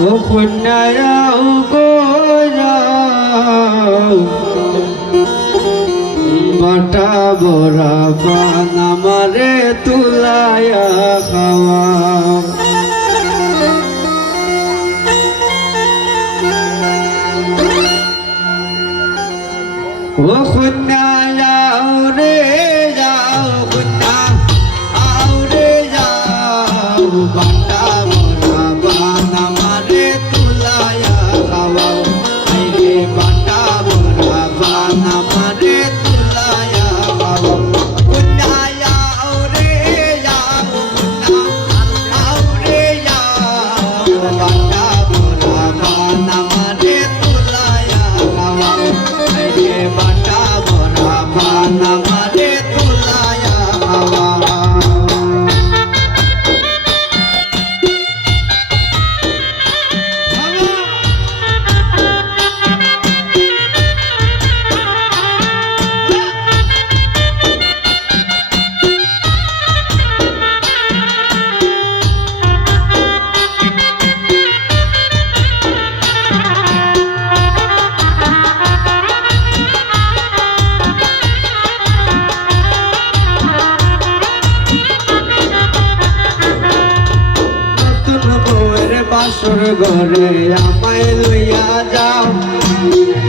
ও কন্যাও গো যাও বাটা বড়া পান আমারে তুলায়া খাওয়া ও কন্যা যাও রে যাও কন্যা আও রে যাও বাটা বড়া পান আমারে তুলায়া খাওয়া আই রে বাটা বড়া পান আমারে তুলায়া খাওয়া কন্যা যাও রে যাও কন্যা আও রে যাও বাটা বড়া পান আমারে তুলায়া খাওয়া আই রে বাটা বড়া পান আমারে তুলায়া খাওয়া বাসর ঘরে আমায় লইয়া যাও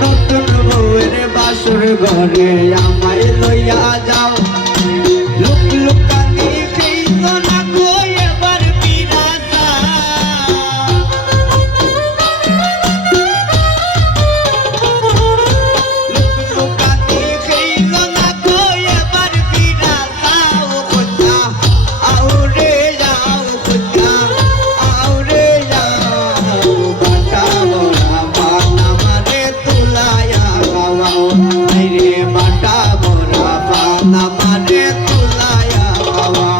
নতুন বউয়ের বাসর ঘরে আমায় লইয়া যাও লুক লুকানি খেইত না গো এবার বিরাজা লুক লুকানি খেইত না গো এবার বিরাজা ও কন্যা আও রে যাও কন্যা আও রে বাটা বড়া পান আমারে তুলায়া খাওয়াও আই রে বাটা বড়া পান আমারে তুলায়া খাওয়া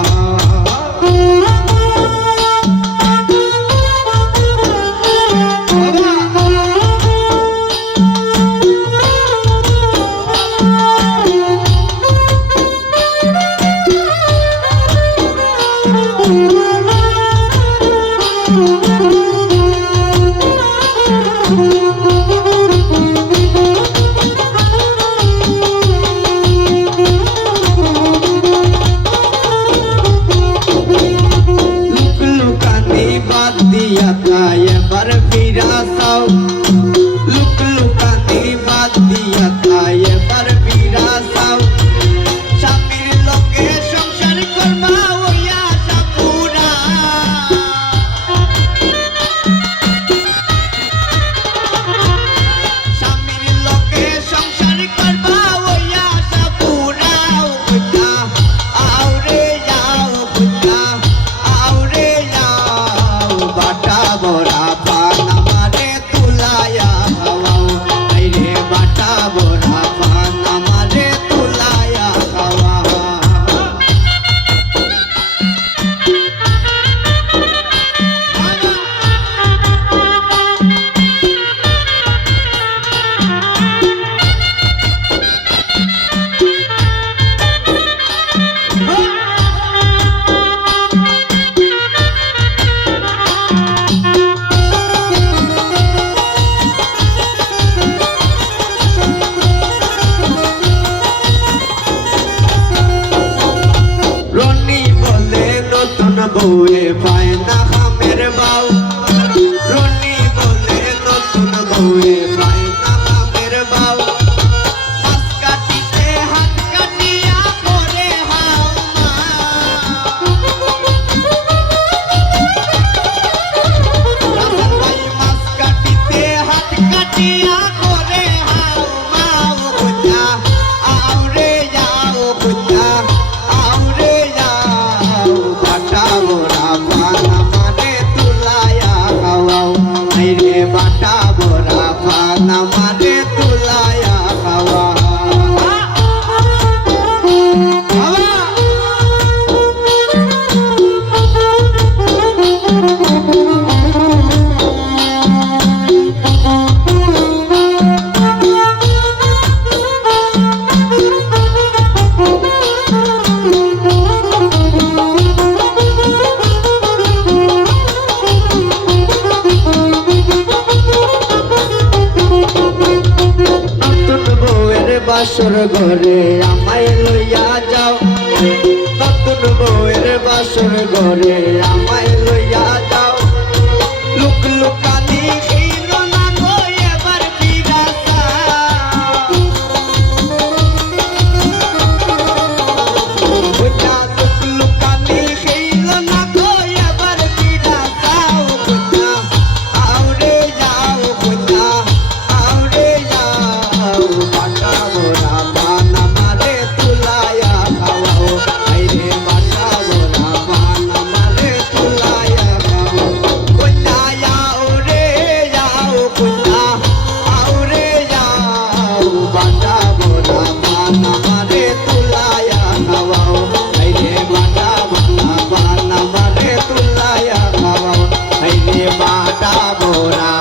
এবার ফিরাসাও লুক লুকানি বাদ দিয়া তাই এবার ফিরাসাও স্বামীর লোকে সংসার করবা ওই আশা পুরা স্বামীর লোকে সংসার করবা ওই আশা পুরা ও কন্যা আও রে যাও কন্যা আও রে যাও বাটা বাসর ঘরে আমায় লইয়া যাও নতুন বউয়ের বাসর ঘরে আমায় লইয়া যাও লুক লুকানি খেল না গো এবার বিরাসা বুঝা লুক লুকানি খেল না গো এবার বিরাসা বুঝা আউরে যাও বুঝা আউরে যাও বাটা মোরা বানা মারে তুলায়া খাওয়াও আইরে বাটা মোরা বানা মারে তুলায়া খাওয়াও বুঝা আউরে যাও বুঝা আউরে যাও বাটা মোরা বানা মারে তুলায়া খাওয়াও আইরে বাটা মোরা বানা মারে তুলায়া খাওয়াও আইরে বাটা মোরা